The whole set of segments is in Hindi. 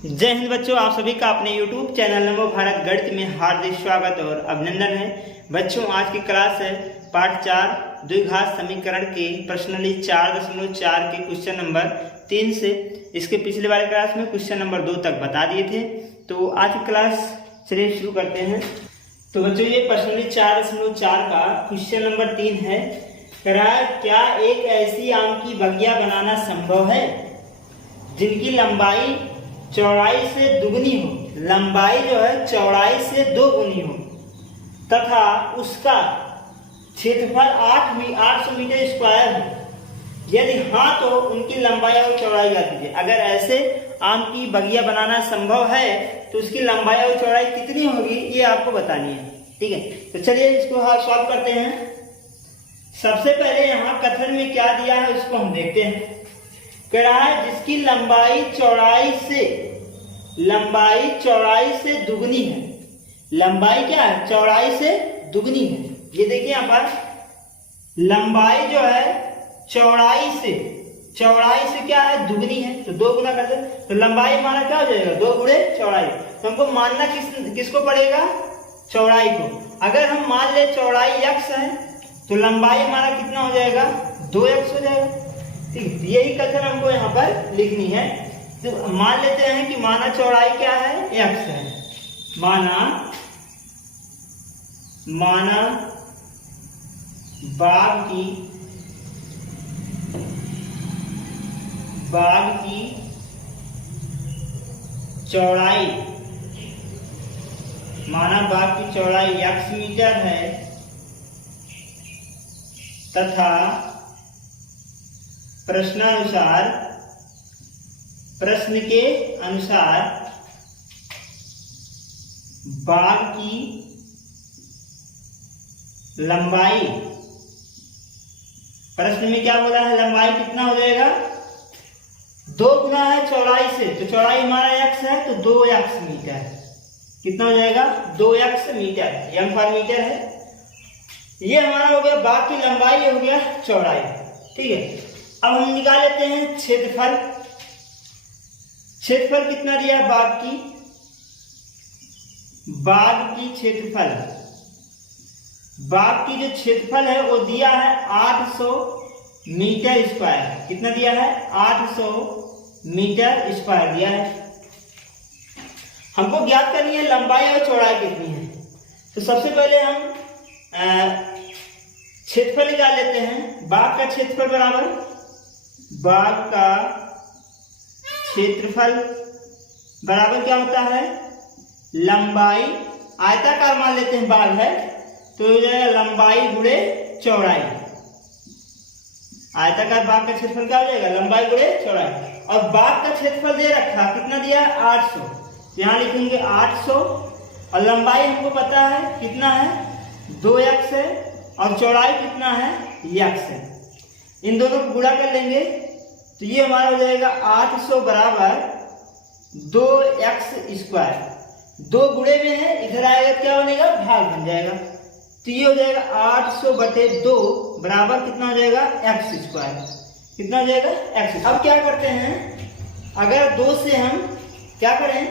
जय हिंद बच्चों, आप सभी का अपने YouTube चैनल नमो भारत गणित में हार्दिक स्वागत और अभिनंदन है। बच्चों, आज की क्लास है पाठ 4 द्विघात समीकरण के प्रश्नावली 4.4 के क्वेश्चन नंबर 3 से। इसके पिछले वाले क्लास में क्वेश्चन नंबर 2 तक बता दिए थे। तो आज की क्लास चलिए शुरू करते हैं। तो बच्चों, ये प्रश्नावली 4.4 का क्वेश्चन नंबर 3 है। कह रहा है, क्या एक ऐसी आम की बगिया बनाना संभव है जिनकी लंबाई चौड़ाई से दुगनी हो, लंबाई जो है चौड़ाई से 2 गुनी हो तथा उसका क्षेत्रफल 800 मीटर स्क्वायर हो। यदि हाँ तो उनकी लंबाई और चौड़ाई ज्ञात कीजिए। अगर ऐसे आम की बगिया बनाना संभव है तो उसकी लंबाई और चौड़ाई कितनी होगी ये आपको बतानी है। ठीक है, तो चलिए इसको सॉल्व करते हैं। सबसे पहले यहाँ कथन में क्या दिया है उसको हम देखते हैं। कह रहा है जिसकी लंबाई चौड़ाई से दुगनी है। लंबाई क्या है? चौड़ाई से दुगनी है। ये देखिए यहाँ पर लंबाई जो है चौड़ाई से क्या है? दुगनी है। तो 2 गुना करते हैं तो लंबाई हमारा क्या हो जाएगा? 2 गुणे चौड़ाई। तो हमको मानना किसको पड़ेगा? चौड़ाई को। अगर हम मान ले चौड़ाई x है तो लंबाई हमारा कितना हो जाएगा? 2x हो जाएगा। ठीक है, यही कथन हमको यहाँ पर लिखनी है। तो मान लेते हैं कि माना चौड़ाई क्या है? x है। माना बाग की चौड़ाई x मीटर है तथा प्रश्न के अनुसार बाग की लंबाई, प्रश्न में क्या बोला है? लंबाई कितना हो जाएगा? 2 गुना है चौड़ाई से, तो चौड़ाई हमारा x है तो 2x मीटर। कितना हो जाएगा? 2x metre. m पर मीटर है। ये हमारा हो गया बाग की लंबाई, हो गया चौड़ाई। ठीक है, अब हम निकाल लेते हैं क्षेत्रफल। क्षेत्रफल कितना दिया है? बाग की जो क्षेत्रफल है वो दिया है 800 मीटर स्क्वायर। कितना दिया है? 800 मीटर स्क्वायर दिया है। हमको ज्ञात करनी है लंबाई और चौड़ाई कितनी है। तो सबसे पहले हम क्षेत्रफल निकाल लेते हैं। बाग का क्षेत्रफल बराबर क्या होता है? लंबाई, आयताकार मान लेते हैं बाग है तो हो जाएगा लंबाई गुणे चौड़ाई। आयताकार बाग का क्षेत्रफल क्या हो जाएगा? लंबाई गुणे चौड़ाई। और बाग का क्षेत्रफल दे रखा, कितना दिया है? 800। यहां लिखेंगे 800 और लंबाई हमको पता है कितना है? 2x है और चौड़ाई कितना है? x है। इन दोनों को गुणा कर लेंगे तो ये हमारा हो जाएगा 800 बराबर 2x स्क्वायर। 2 गुणे में है, इधर आएगा क्या बनेगा? भाग बन जाएगा। तो ये हो जाएगा 800 बटे 2 बराबर कितना हो जाएगा? x square. कितना हो जाएगा? x। अब क्या करते हैं, अगर 2 से हम क्या करें,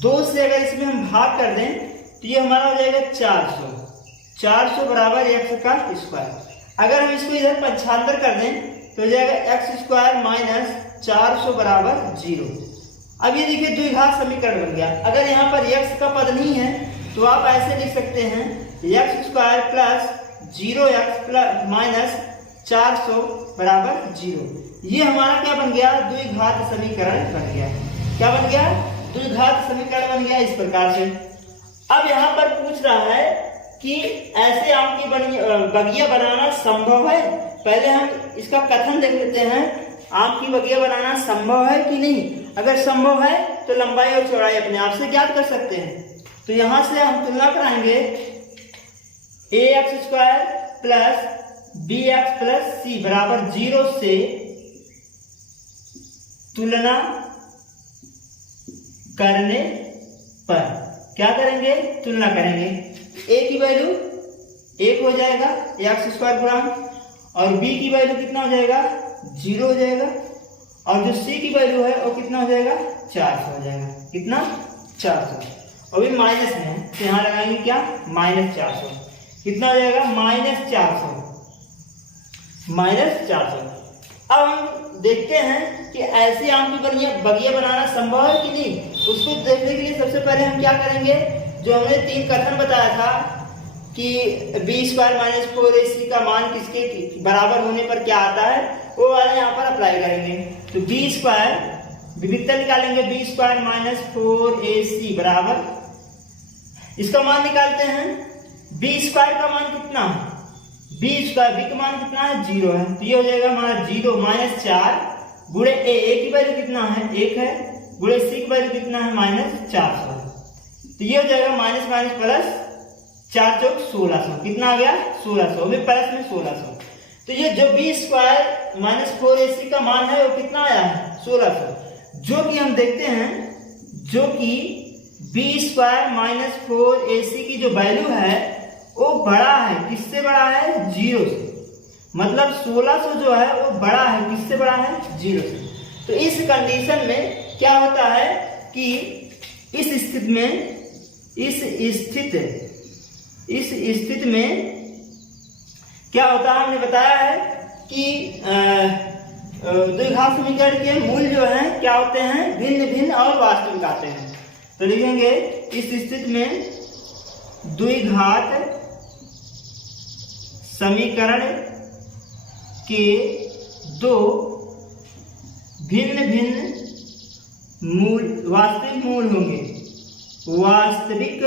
2 से अगर इसमें हम भाग कर दें तो ये हमारा हो जाएगा 400 बराबर x का स्क्वायर। अगर हम इसको इधर 95 कर दें तो हो जाएगा x स्क्वायर माइनस 400 बराबर 0। अब ये देखिए द्विघात समीकरण बन गया। अगर यहाँ पर x का पद नहीं है तो आप ऐसे लिख सकते हैं x square plus 0x plus minus 400 बराबर 0। ये हमारा क्या बन गया? द्विघात समीकरण बन गया। क्या बन गया? द्विघात समीकरण बन गया इस प्रकार से। अब यहाँ पर पूछ रहा है कि ऐसे आम की बगिया बनाना संभव है। पहले हम इसका कथन देख लेते हैं, आम की बगिया बनाना संभव है कि नहीं। अगर संभव है तो लंबाई और चौड़ाई अपने आप से ज्ञात कर सकते हैं। तो यहां से हम तुलना कराएंगे ax square plus bx plus c बराबर 0 से तुलना करने पर क्या करेंगे? तुलना करेंगे। a की वैल्यू 1 हो जाएगा x स्क्वायर गुणा, और b की वैल्यू कितना हो जाएगा? 0 हो जाएगा। और जो सी की वैल्यू है वो कितना हो जाएगा, 400 हो जाएगा। कितना, 400। अभी माइनस में है तो यहाँ लगाएंगे क्या, -400। कितना हो जाएगा, -400। अब हम देखते हैं कि ऐसी आम की बगिया बनाना संभव है कि नहीं। उसको देखने के लिए सबसे पहले हम क्या करेंगे, जो हमने 3 कथन बताया था कि b² - 4ac का मान किसके बराबर होने पर क्या आता है, वो वाला यहाँ पर अप्लाई करेंगे। तो b² विविधता निकालेंगे, b² - 4ac बराबर, इसका मान निकालते हैं। b² का मान कितना, b² का मान कितना है, 0 है। तो ये हो जाएगा हमारा 0 - 4 गुणे a की वैल्यू कितना है, 1 है, गुणे c की वैल्यू कितना है, -400। तो ये हो जाएगा माइनस माइनस प्लस, 4 चौक 1600। कितना आ गया, 1600, भी प्लस में 1600। तो ये जो b² - 4ac का मान है वो कितना आया है, 1600। जो कि हम देखते हैं, जो कि b² - 4ac की जो वैल्यू है वो बड़ा है, किससे बड़ा है, 0 से। मतलब 1600 जो है वो बड़ा है, किससे बड़ा है, 0 से। तो इस कंडीशन में क्या होता है कि इस स्थिति में क्या होता है, हमने बताया है कि द्विघात समीकरण के मूल जो है क्या होते हैं, भिन्न भिन्न और वास्तविक आते हैं। तो लिखेंगे इस स्थिति में द्विघात समीकरण के 2 भिन्न भिन्न मूल, वास्तविक मूल होंगे, वास्तविक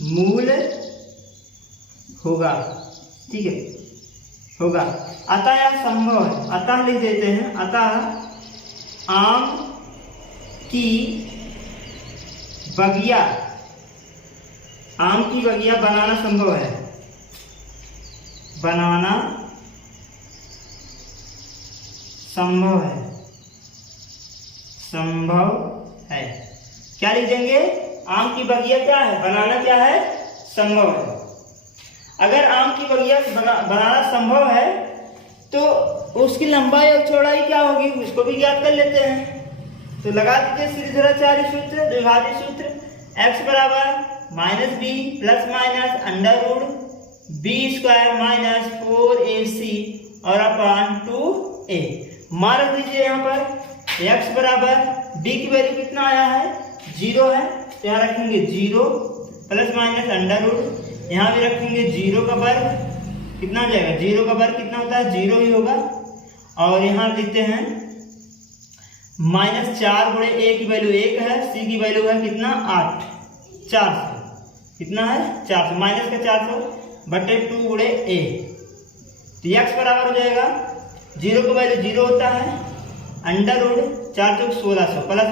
मूल होगा, ठीक है, होगा। अतः यह संभव है, अतः लिख देते हैं, अतः आम की बगिया बनाना संभव है, बनाना संभव है, क्या लिख देंगे, आम की बगिया क्या है, बनाना क्या है, संभव है। अगर आम की बगिया बनाना संभव है तो उसकी लंबाई और चौड़ाई क्या होगी, उसको भी ज्ञात कर लेते हैं। तो लगा दीजिए सीधेचारी सूत्र, द्विघाती सूत्र, x बराबर -b plus minus √b² - 4ac और अपान 2a। मान दीजिए यहाँ पर x बराबर b की वैल्यू कितना आया है, 0 है, तो यहाँ रखेंगे 0 प्लस माइनस √, यहाँ भी रखेंगे 0 का वर्ग, कितना हो जाएगा, 0 का वर्ग कितना होता है, 0 ही होगा। और यहाँ लिखते हैं -4 गुणे a की वैल्यू 1 है, c की वैल्यू है कितना, 8, 400, कितना है, 400, माइनस का 400 बटे 2 गुणे a। तो x बराबर हो जाएगा, 0 का वैल्यू 0 होता है, √4 चौक 1600 प्लस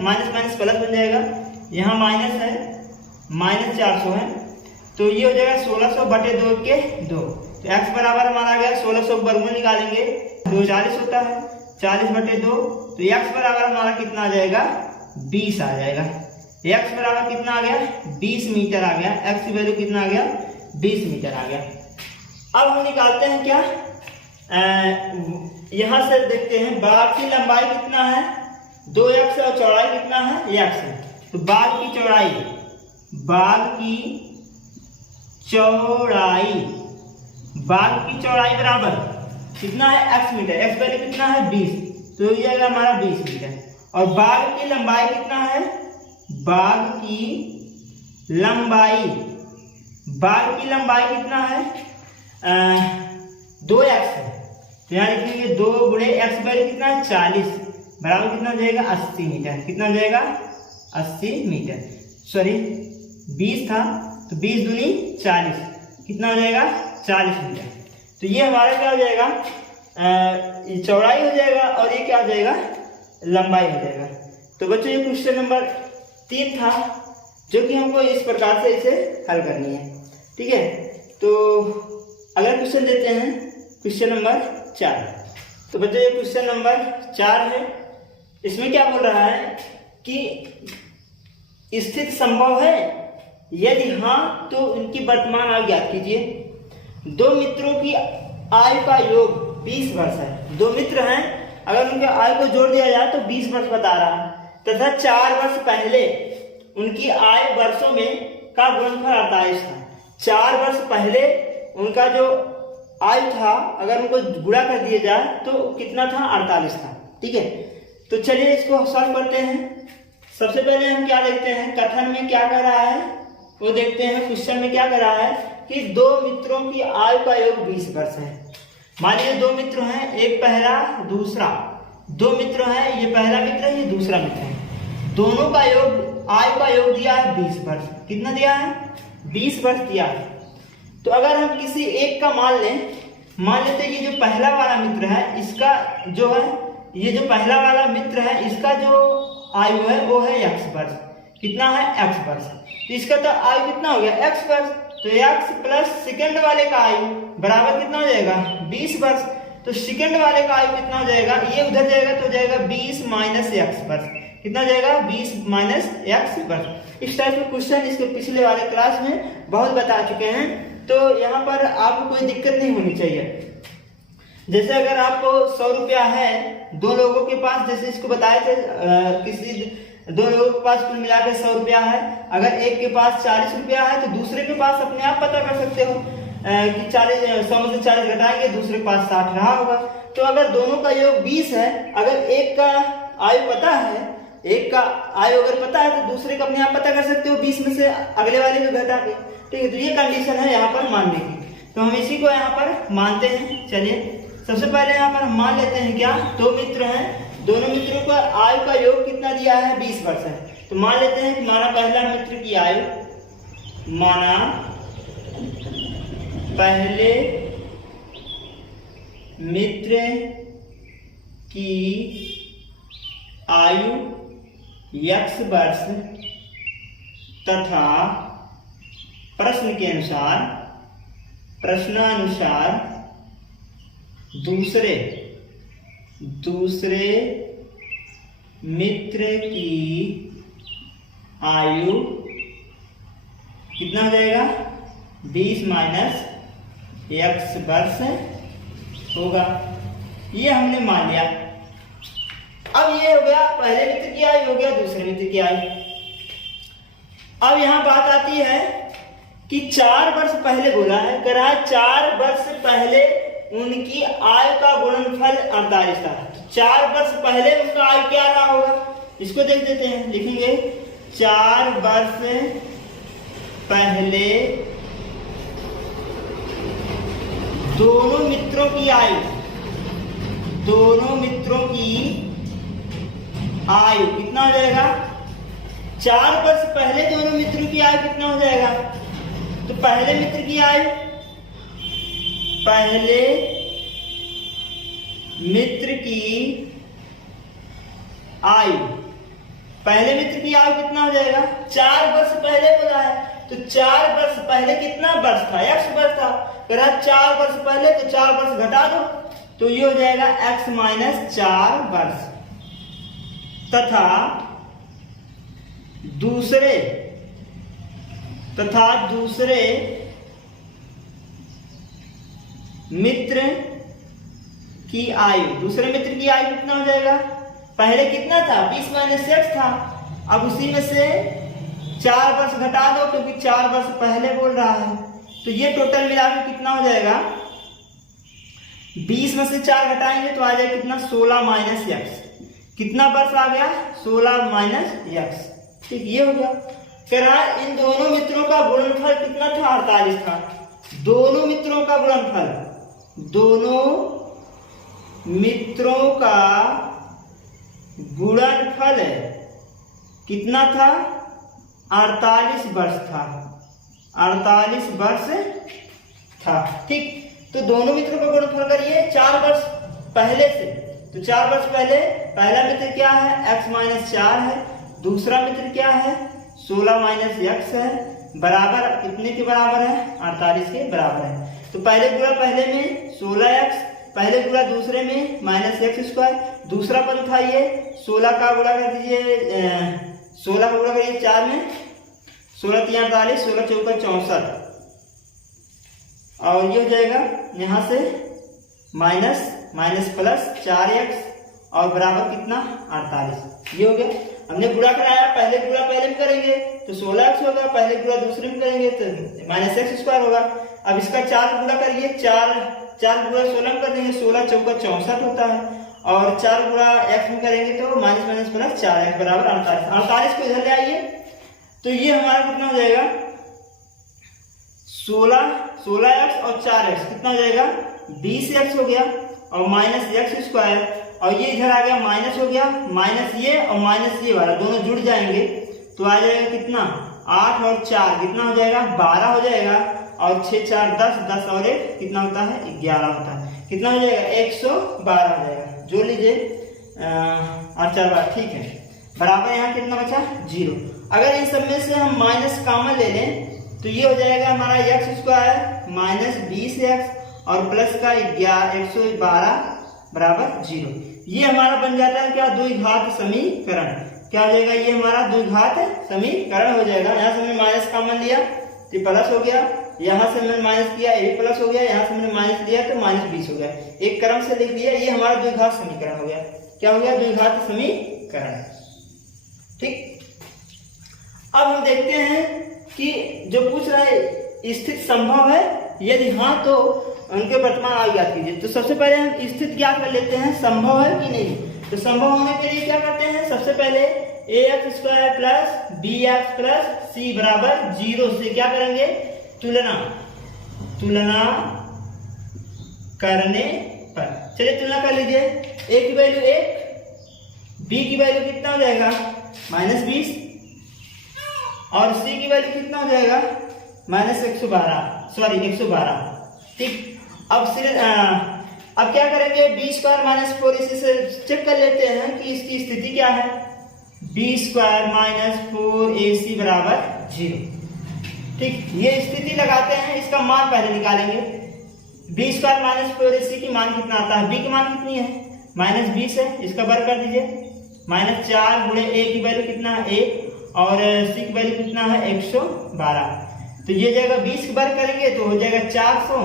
माइनस माइनस प्लस बन जाएगा, यहाँ माइनस है, -400 है, तो ये हो जाएगा 1600 बटे 2 के 2। तो x बराबर हमारा आ गया, 1600 वर्गमूल निकालेंगे, 2 40 होता है, 40 बटे 2, तो x बराबर हमारा कितना आ जाएगा, 20 आ जाएगा। x बराबर कितना आ गया, 20 मीटर आ गया, x की वैल्यू कितना आ गया, 20 मीटर आ गया। अब हम निकालते हैं क्या, यहां से देखते हैं बाग की लंबाई कितना है, 2x और चौड़ाई कितना है, x। तो बाग की चौड़ाई बराबर कितना है, x मीटर, x वैल्यू कितना है, 20, तो हो जाएगा हमारा 20 मीटर। और बाग की लंबाई कितना है, बाग की लंबाई कितना है, 2x है, तो यहाँ लिखेंगे 2 गुणे x वैल्यू कितना है, 40 बराबर कितना हो जाएगा, 80 मीटर। कितना हो जाएगा, 80 मीटर, सॉरी 20 था, तो 20 दूनी 40, कितना हो जाएगा, 40 मीटर। तो ये हमारा क्या हो जाएगा, चौड़ाई हो जाएगा, और ये क्या हो जाएगा, लंबाई हो जाएगा। तो बच्चों ये क्वेश्चन नंबर 3 था, जो कि हमको इस प्रकार से इसे हल करनी है, ठीक है। तो अगला क्वेश्चन देते हैं, क्वेश्चन नंबर 4। तो बच्चों ये क्वेश्चन नंबर 4 है, इसमें क्या बोल रहा है कि स्थिति संभव है, यदि हाँ तो इनकी वर्तमान आयु ज्ञात कीजिए। 2 मित्रों की आयु का योग 20 वर्ष है। 2 मित्र हैं, अगर उनके आयु को जोड़ दिया जाए तो 20 वर्ष बता रहा है, तथा 4 वर्ष पहले उनकी आयु वर्षों में का गुणनफल 48 था। 4 वर्ष पहले उनका जो आयु था अगर उनको गुणा कर दिया जाए तो कितना था, 48 था। ठीक है, तो चलिए इसको सॉल्व करते हैं। सबसे पहले हम क्या देखते हैं, कथन में क्या कर रहा है वो देखते हैं। क्वेश्चन में क्या कर रहा है कि दो मित्रों की आयु का योग 20 वर्ष है। मान लीजिए दो मित्र हैं, एक पहला दूसरा, दो मित्र हैं, ये पहला मित्र है ये दूसरा मित्र है, दोनों का योग आयु का योग दिया है 20 वर्ष। कितना दिया है, 20 वर्ष दिया है। तो अगर हम किसी एक का मान लेते हैं ये जो पहला वाला मित्र है इसका जो है, ये जो पहला वाला मित्र है इसका जो आयु है वो है x वर्ष। कितना है, x वर्ष। तो इसका तो आयु कितना हो गया, x वर्ष। तो x प्लस सेकंड वाले का आयु बराबर कितना हो जाएगा, 20 वर्ष। तो सेकंड वाले का आयु कितना हो जाएगा, ये उधर जाएगा तो जाएगा 20 माइनस x वर्ष। कितना हो जाएगा, 20 माइनस x वर्ष। इस टाइप के क्वेश्चन इसके पिछले वाले क्लास में बहुत बता चुके हैं, तो यहाँ पर आपको कोई दिक्कत नहीं होनी चाहिए। जैसे अगर आपको 100 रुपया है, दो लोगों के पास, जैसे इसको बताए थे किसी दो लोगों के पास कुल मिलाकर 100 रुपया है, अगर एक के पास 40 रुपया है तो दूसरे के पास अपने आप पता कर सकते हो कि 100 में से 40 घटाएंगे दूसरे के पास 60 रहा होगा। तो अगर दोनों का योग 20 है, अगर एक का आयु पता है, एक का आयु अगर पता है तो दूसरे का अपने आप पता कर सकते हो 20 में से अगले वाले को घटा के। ठीक है, तो ये कंडीशन है यहाँ पर मानने की, तो हम इसी को यहाँ पर मानते हैं। चलिए सबसे पहले यहाँ पर हम मान लेते हैं क्या, दो मित्र हैं, दोनों मित्रों का आयु का योग कितना दिया है, 20 वर्ष है। तो मान लेते हैं कि माना पहला मित्र की आयु, माना पहले मित्र की आयु x वर्ष तथा प्रश्न के अनुसार, प्रश्नानुसार दूसरे मित्र की आयु कितना हो जाएगा, 20 माइनस x वर्ष होगा। ये हमने मान लिया। अब ये हो गया पहले मित्र की आयु, हो गया दूसरे मित्र की आयु। अब यहां बात आती है कि 4 वर्ष पहले बोला है, कह रहा है 4 वर्ष पहले उनकी आयु का गुणनफल 48 था। 4 वर्ष पहले उनका आयु क्या रहा होगा, इसको देख देते हैं। लिखेंगे 4 वर्ष पहले दोनों मित्रों की आयु, दोनों मित्रों की आयु कितना हो जाएगा, 4 वर्ष पहले दोनों मित्रों की आयु कितना हो जाएगा। तो पहले मित्र की आयु, पहले मित्र की आयु, पहले मित्र की आयु कितना हो जाएगा, 4 वर्ष पहले बोला है, तो 4 वर्ष पहले कितना वर्ष था, x वर्ष था। कह रहा 4 वर्ष पहले, तो 4 वर्ष घटा दो तो ये हो जाएगा x माइनस 4 वर्ष। तथा दूसरे मित्र की आयु, दूसरे मित्र की आयु कितना हो जाएगा, पहले कितना था, 20 माइनस x था। अब उसी में से 4 वर्ष घटा दो क्योंकि 4 वर्ष पहले बोल रहा है, तो ये टोटल मिलाकर कितना हो जाएगा, 20 में से 4 घटाएंगे तो आ जाएगा कितना, 16 माइनस x। कितना वर्ष आ गया, 16 माइनस x। ठीक, ये हो गया। कह रहा है इन दोनों मित्रों का गुणनफल कितना था, 48 था। दोनों मित्रों का गुणनफल, दोनों मित्रों का गुणनफल कितना था, 48 वर्ष था, 48 वर्ष था। ठीक, तो दोनों मित्रों का गुणनफल करिए 4 वर्ष पहले से, तो 4 वर्ष पहले पहला मित्र क्या है, x माइनस 4 है, दूसरा मित्र क्या है, 16 माइनस x है, बराबर कितने के बराबर है, 48 के बराबर है। तो पहले गुणा पहले में 16x, पहले गुणा दूसरे में माइनस x स्क्वायर, दूसरा पद था ये 16 का गुणा कर दीजिए, 16 का गुणा करिए 4 में, 16 3 48, 16 चौका 64, और ये हो जाएगा यहाँ से माइनस माइनस प्लस 4x और बराबर कितना 48। ये हो गया। हमने गुणा कराया, पहले गुणा पहले में करेंगे तो 16x होगा, पहले गुणा दूसरे में करेंगे तो -x² होगा। अब इसका 4 गुणा करिए, 4 गुणा 16 में कर देंगे, 16 चौका 64 होता है, और 4 गुणा x में करेंगे तो -4x बराबर 48। 48 को इधर ले आइए तो ये हमारा कितना हो जाएगा 16x और 4x कितना हो जाएगा 20x हो गया, और -x², और ये इधर आ गया माइनस हो गया, माइनस ये और माइनस ये वाला दोनों जुड़ जाएंगे तो आ जाएगा कितना 8 और 4 कितना हो जाएगा 12 हो जाएगा, और 6 4 10, 10 और 1 कितना होता है 11 होता है। कितना हो जाएगा 112 हो जाएगा। जोड़ लीजिए 8 4 12, ठीक है, बराबर यहाँ कितना बचा 0। अगर इन सब में से हम माइनस कॉमन ले लें तो ये हो जाएगा हमारा x² -20x और प्लस का 112 बराबर 0। ये हमारा बन जाता है क्या द्विघात समीकरण। क्या हो जाएगा ये हमारा द्विघात समीकरण हो जाएगा। यहाँ से मैंने माइनस कॉमन लिया तो प्लस हो गया, यहाँ से मैंने माइनस किया ये प्लस हो गया, यहाँ से मैंने माइनस लिया तो -20 हो गया। एक क्रम से लिख दिया, ये हमारा द्विघात समीकरण हो गया। क्या हो गया द्विघात समीकरण। ठीक, अब हम देखते हैं कि जो पूछ रहा है स्थिति संभव है, यदि हाँ तो उनके वर्तमान आयु ज्ञात कीजिए। तो सबसे पहले हम स्थिति ज्ञात कर लेते हैं संभव है कि नहीं। तो संभव होने के लिए क्या करते हैं, सबसे पहले ax² + bx + c बराबर 0 से क्या करेंगे तुलना करने पर। चलिए तुलना कर लीजिए, a की वैल्यू 1, b की वैल्यू कितना हो जाएगा -20 और c की वैल्यू कितना हो जाएगा -112। ठीक, अब क्या करेंगे b² - 4 इसी से चेक कर लेते हैं कि इसकी स्थिति क्या है। b² - 4ac बराबर 0। ठीक, ये स्थिति लगाते हैं, इसका मान पहले निकालेंगे। b² - 4ac की मान कितना आता है, b की मान कितनी है -20 है, इसका वर्ग कर दीजिए। -4 गुणे a की वैल्यू कितना है 1 और c की वैल्यू कितना है 112। तो ये जाएगा 20 का वर्ग करेंगे तो हो जाएगा 400,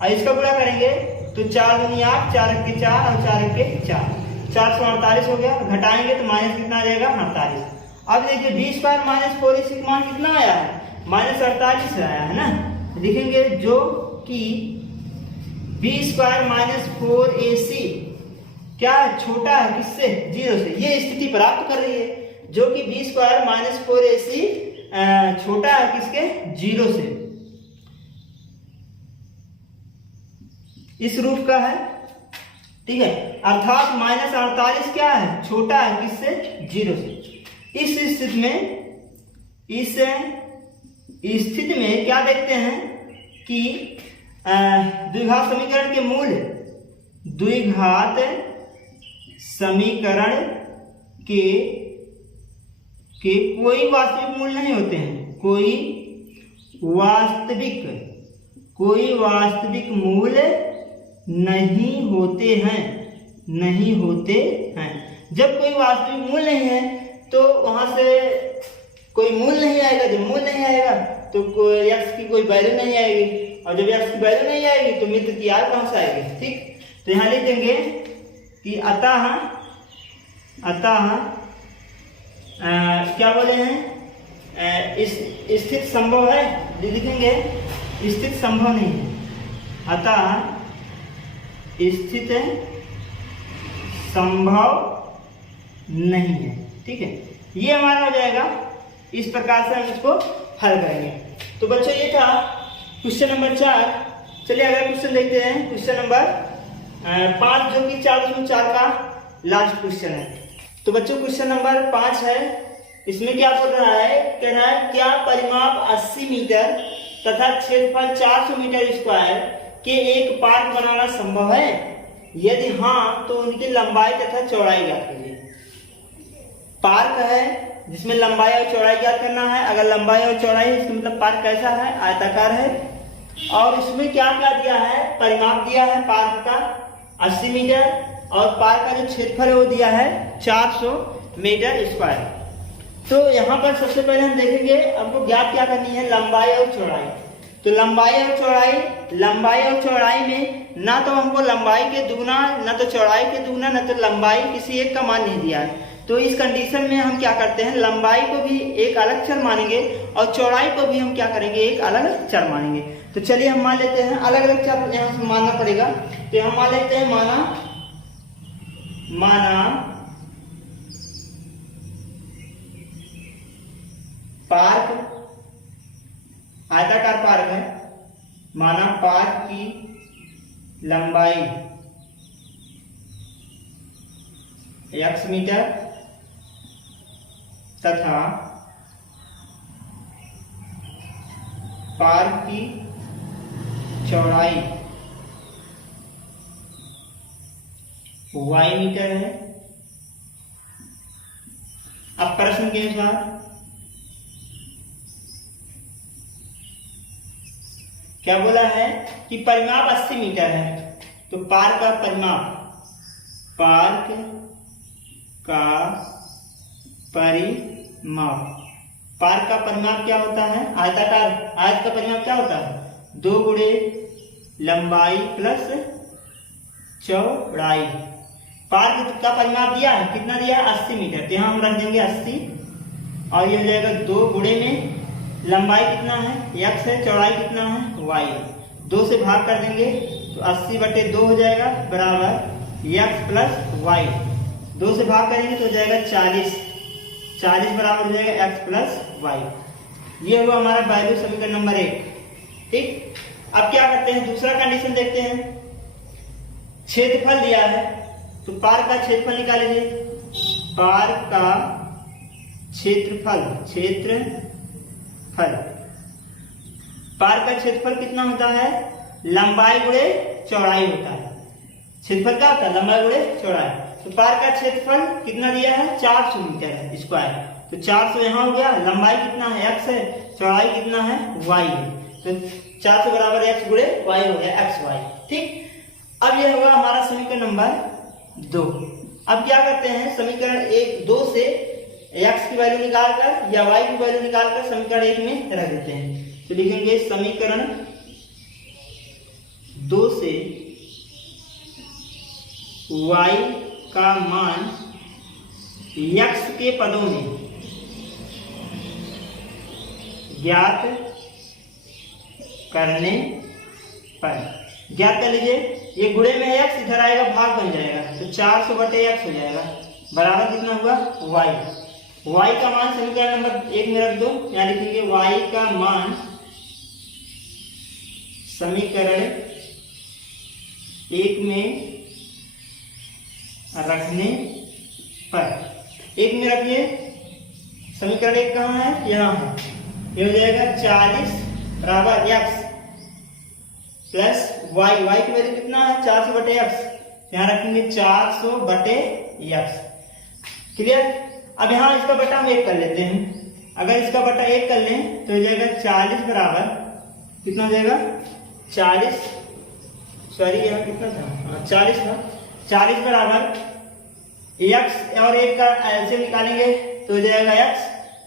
और इसका गुणा करेंगे तो 4 दूनी 8, 4 के 4 और 4 के 4, 448 हो गया। घटाएंगे तो माइनस कितना आ जाएगा 48। अब देखिए b² - 4ac का मान कितना आया है -48 आया है ना। लिखेंगे जो कि b² - 4ac क्या है छोटा है किससे 0 से। ये स्थिति प्राप्त कर रही है जो कि b² - 4ac छोटा है किसके 0 से, इस रूप का है। ठीक है, अर्थात -48 क्या है छोटा है किससे 0 से। इस स्थिति में क्या देखते हैं कि द्विघात समीकरण के मूल द्विघात समीकरण के कोई वास्तविक मूल नहीं होते हैं, कोई वास्तविक मूल नहीं होते हैं। जब कोई वास्तविक मूल नहीं है तो वहां से कोई मूल नहीं आएगा। जब मूल नहीं आएगा तो कोई x की कोई वैल्यू नहीं आएगी, और जब x की वैल्यू नहीं आएगी तो मित्र की आयु कहां से आएगी। ठीक, तो यहां लिख देंगे कि अतः क्या बोले हैं स्थिति संभव है, लिखेंगे स्थिति संभव नहीं है, अतः स्थिति संभव नहीं है। ठीक है, ये हमारा हो जाएगा। इस प्रकार से हम इसको हल करेंगे। तो बच्चों ये था क्वेश्चन नंबर 4। चलिए अगला क्वेश्चन देखते हैं, क्वेश्चन नंबर 5 जो कि 4.4 का लास्ट क्वेश्चन है। तो बच्चों क्वेश्चन नंबर 5 है, इसमें क्या बोल रहा है, कह रहा है क्या परिमाप 80 मीटर तथा क्षेत्रफल 400 मीटर स्क्वायर के एक पार्क बनाना संभव है। यदि हाँ तो उनकी लंबाई तथा चौड़ाई ज्ञात कीजिए। पार्क है जिसमें लंबाई और चौड़ाई ज्ञात करना है। अगर लंबाई और चौड़ाई है इसका मतलब पार्क कैसा है, आयताकार है। और इसमें क्या क्या दिया है, परिमाप दिया है पार्क का 80 मीटर, और पार्क का जो क्षेत्रफल है वो दिया है 400 मीटर स्क्वायर। तो यहाँ पर सबसे पहले हम देखेंगे हमको ज्ञात क्या करनी है, लंबाई और चौड़ाई। तो लंबाई और चौड़ाई में ना तो हमको लंबाई के दुगना, ना तो चौड़ाई के दुगना, ना तो लंबाई किसी एक का मान नहीं दिया है। तो इस कंडीशन में हम क्या करते हैं, लंबाई को भी एक अलग चर मानेंगे और चौड़ाई को भी हम क्या करेंगे, एक अलग चर मानेंगे। तो चलिए हम मान लेते हैं अलग अलग चर यहाँ से मानना पड़ेगा। तो हम मान लेते हैं माना पार्क, आयताकार पार्क है, माना पार्क की लंबाई x मीटर तथा पार्क की चौड़ाई y मीटर है। अब प्रश्न के अनुसार क्या बोला है कि परिमाप 80 मीटर है। तो पार्क का परिमाप, पार्क का परिमाप क्या होता है, आयताकार आयत का परिमाप क्या होता है, 2 गुणे लंबाई प्लस चौड़ाई। पार्क का परिमाप दिया है, कितना दिया है, 80 मीटर। तो यहाँ हम रख देंगे 80 और ये हो जाएगा 2 गुणे में लंबाई कितना है, x है, चौड़ाई कितना है, y है। 2 से भाग कर देंगे तो 80/2 हो जाएगा बराबर x प्लस y। 2 से भाग करेंगे तो हो जाएगा 40 बराबर हो जाएगा x प्लस y। ये हुआ हमारा वैल्यू समीकरण नंबर 1। ठीक, अब क्या करते हैं, दूसरा कंडीशन देखते हैं। क्षेत्रफल दिया है तो पार्क का क्षेत्रफल निकाल लीजिए। पार्क का क्षेत्रफल पार्क का क्षेत्रफल कितना होता है, लंबाई गुणे चौड़ाई होता है। क्षेत्रफल क्या होता है, लंबाई गुणे चौड़ाई। तो पार्क का क्षेत्रफल कितना दिया है, 400 मीटर स्क्वायर। तो 400 यहाँ हो गया, लंबाई कितना है, x है, चौड़ाई कितना है, y है। तो 400 बराबर x गुणे y हो गया, xy। ठीक, अब यह हुआ हमारा समीकरण नंबर 2। अब क्या करते हैं, समीकरण 2 से x की वैल्यू निकालकर या y की वैल्यू निकालकर समीकरण 1 में रख देते हैं। तो लिखेंगे समीकरण 2 से y का मान x के पदों में ज्ञात करने पर, ज्ञात कर लीजिए, ये गुणे में x इधर आएगा, भाग बन जाएगा, तो 400/x हो जाएगा बराबर कितना हुआ, y का मान समीकरण नंबर 1 में रख दो। यहाँ लिखेंगे y का मान समीकरण 1 में रखने पर, 1 में रखिए, समीकरण 1 कहाँ है, यहाँ है। ये हो जाएगा 40 बराबर x प्लस y की वैल्यू कितना है, 400/x। यहाँ रखेंगे 400/x। क्लियर। अब यहाँ इसका बटा हम 1 कर लेते हैं। अगर इसका बटा 1 कर लें तो हो जाएगा 40 बराबर कितना हो जाएगा, 40, सॉरी यहाँ कितना था, 40 था। 40 बराबर x और 1 का एलसीएम निकालेंगे तो हो जाएगा x,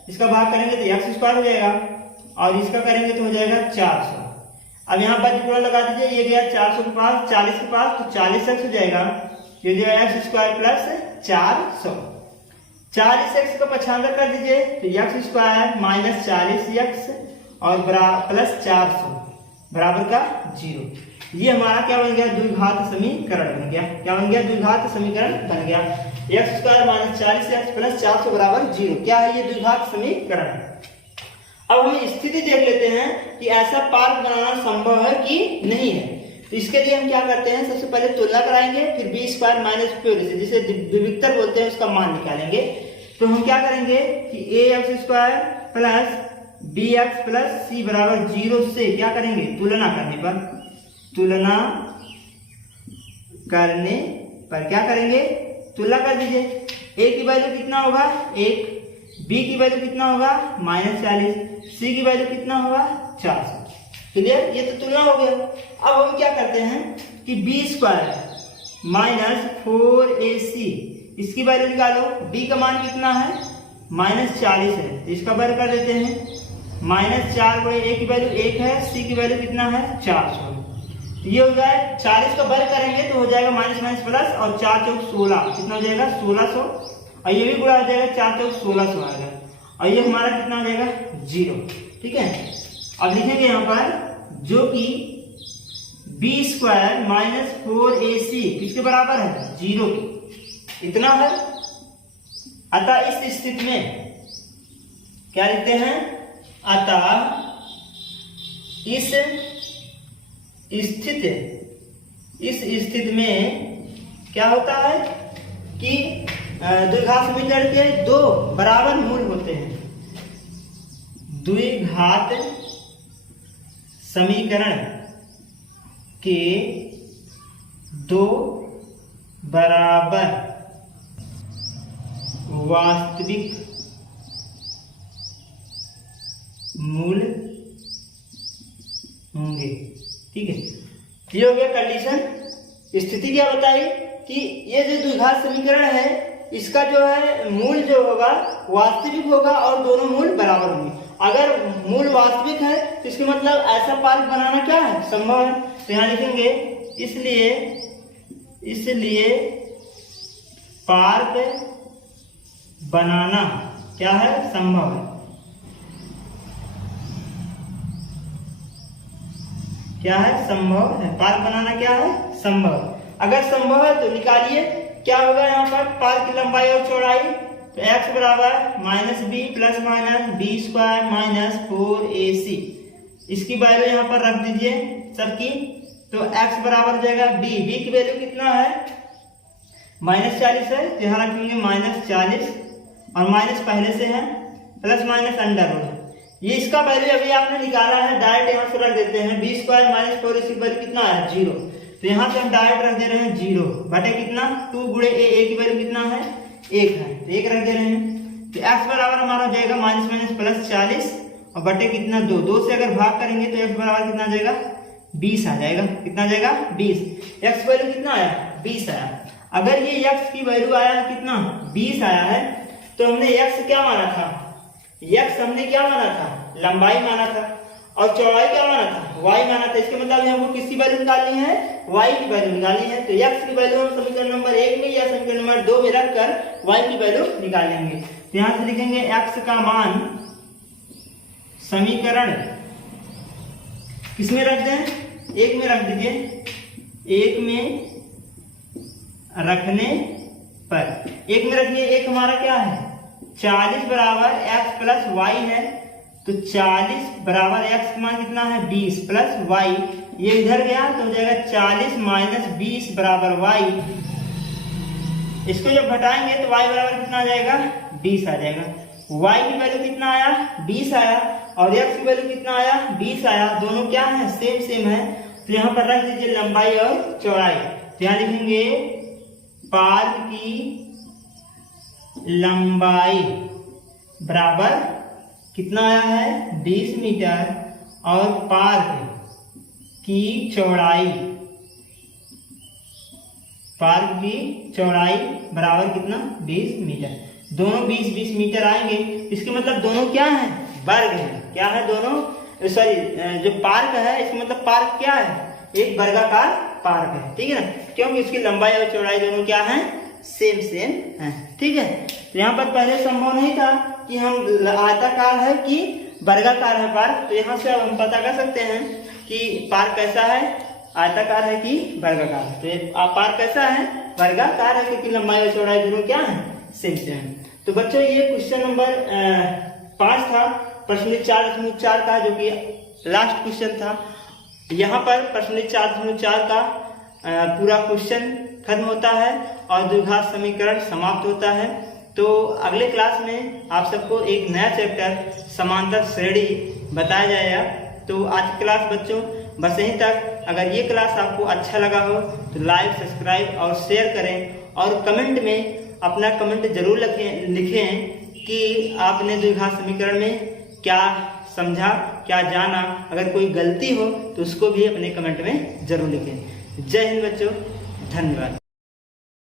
इसका भाग करेंगे तो x स्क्वायर हो जाएगा और इसका करेंगे तो हो जाएगा 400। अब यहाँ पर पूरा लगा दीजिए, ये गया 400 के पास, 40 के पास, तो 40x हो जाएगा, ये जो है x स्क्वायर प्लस 400। 40x को 95 कर दीजिए तो x स्क्वायर माइनस 40x और प्लस 400 बराबर का 0। ये हमारा क्या बन गया, द्विघात समीकरण बन गया। क्या बन गया, द्विघात समीकरण बन गया। x square minus 40x plus 400 बराबर 0। क्या है ये, द्विघात समीकरण। अब हम स्थिति देख लेते हैं कि ऐसा पार्क बनाना संभव है कि नहीं है। तो इसके लिए हम क्या करते हैं, सबसे पहले तुलना कराएंगे, फिर बी स्क्वायर माइनस प्योर जिसे विविक्तर बोलते हैं उसका मान निकालेंगे। तो हम क्या करेंगे कि ax square plus bx plus c बराबर 0 से क्या करेंगे, तुलना करने पर क्या करेंगे, तुलना कर दीजिए। a की वैल्यू कितना होगा 1, b की वैल्यू कितना होगा -40, c की वैल्यू कितना होगा 400। क्लियर, ये तो तुलना हो गया। अब हम क्या करते हैं कि b स्क्वायर माइनस 4ac इसकी वैल्यू निकालो। b का मान कितना है -40 है, तो इसका वर्ग कर देते हैं -4 गुणे a की वैल्यू 1 है, c की वैल्यू कितना है 400। ये हो जाए 40 का वर्ग करेंगे तो हो जाएगा माइनस माइनस प्लस, और 4 चौक 16 कितना हो जाएगा 1600, और ये भी गुणा हो जाएगा 4 चौक 1600 आएगा, और ये हमारा कितना हो जाएगा 0। ठीक है, अब लिखेंगे यहाँ पर जो कि b² - 4ac किसके बराबर है 0 के, इतना है। अतः इस स्थिति में क्या लिखते हैं, अतः इस स्थिति में क्या होता है कि द्विघात समीकरण के दो बराबर मूल होते हैं। द्विघात समीकरण के दो बराबर वास्तविक मूल होंगे। ठीक है, ये हो गया कंडीशन। स्थिति क्या बताई कि ये जो द्विघात समीकरण है इसका जो है मूल जो होगा वास्तविक होगा और दोनों मूल बराबर होंगे। अगर मूल वास्तविक है तो इसका मतलब ऐसा पार्क बनाना क्या है संभव है। तो यहाँ लिखेंगे इसलिए पार्क बनाना क्या है संभव है। क्या है संभव है, पार्क बनाना क्या है संभव। अगर संभव है तो निकालिए क्या होगा यहाँ पर पार्क की लंबाई और चौड़ाई, तो x बराबर -b + -b² - 4ac, इसकी वैल्यू यहाँ पर रख दीजिए सबकी। तो x बराबर हो जाएगा b की वैल्यू कितना है -40 है, तो यहाँ रखेंगे -40, और माइनस पहले से है प्लस माइनस अंडर रूट। ये इसका वैल्यू अभी आपने निकाला है, डायरेक्ट यहाँ से रख देते हैं b² - 4ac वैल्यू कितना है 0, तो यहाँ से हम डायरेक्ट रख दे रहे हैं 0 बटे कितना 2 गुणे a की वैल्यू कितना है 1 है, तो 1 रख दे रहे हैं। तो x बराबर हमारा हो जाएगा -40 और बटे कितना 2 से अगर भाग करेंगे तो x बराबर कितना आ जाएगा 20 आ जाएगा। कितना आ जाएगा 20। x वैल्यू कितना आया 20 आया। अगर ये x की वैल्यू आया कितना 20 आया है तो हमने x क्या माना था, x हमने क्या माना था लंबाई माना था, और चौड़ाई क्या माना था y माना था। इसके मतलब हमको किसकी वैल्यू निकालनी है y की वैल्यू निकालनी है। तो x की वैल्यू हम समीकरण नंबर 1 में या समीकरण नंबर 2 में रखकर y की वैल्यू निकाल लेंगे। तो यहाँ से लिखेंगे x का मान समीकरण किसमें रख दें 1 में रख दीजिए, 1 में रखने पर 1 में रखिए 1 हमारा क्या है 40 बराबर x + y है, तो 40 बराबर x का मान कितना है 20 + y, ये इधर गया तो हो जाएगा 40 - 20 बराबर y। इसको जब घटाएंगे तो y बराबर कितना आ जाएगा 20 आ जाएगा। y की वैल्यू कितना आया 20 आया और x की वैल्यू कितना आया 20 आया, दोनों क्या है सेम है। तो यहाँ पर रख दीजिए लंबाई और चौड़ाई। तो यहाँ लिखेंगे पार्क की लंबाई बराबर कितना आया है 20 मीटर और पार्क की चौड़ाई बराबर कितना 20 मीटर। दोनों 20-20 मीटर आएंगे, इसके मतलब दोनों क्या है वर्ग है। क्या है दोनों सॉरी जो पार्क है इसका मतलब पार्क क्या है एक वर्गाकार पार्क है। ठीक है ना, क्योंकि इसकी लंबाई और चौड़ाई दोनों क्या है सेम है। ठीक है, तो यहाँ पर पहले संभव नहीं था कि हम आयताकार है कि वर्गाकार है पार्क, तो यहाँ से अब हम पता कर सकते हैं कि पार्क कैसा है आयताकार है कि वर्गाकार। तो पार्क कैसा है वर्गाकार है क्योंकि लंबाई और चौड़ाई दोनों क्या है सेम है। तो बच्चों ये क्वेश्चन नंबर 5 था प्रश्न 4.4 का, जो कि लास्ट क्वेश्चन था। यहाँ पर प्रश्न 4.4 का पूरा क्वेश्चन खत्म होता है और द्विघात समीकरण समाप्त होता है। तो अगले क्लास में आप सबको एक नया चैप्टर समांतर श्रेणी बताया जाएगा। तो आज की क्लास बच्चों बस यहीं तक। अगर ये क्लास आपको अच्छा लगा हो तो लाइक सब्सक्राइब और शेयर करें, और कमेंट में अपना कमेंट जरूर लिखें कि आपने द्विघात समीकरण में क्या समझा क्या जाना। अगर कोई गलती हो तो उसको भी अपने कमेंट में जरूर लिखें। जय हिंद बच्चों, धन्यवाद।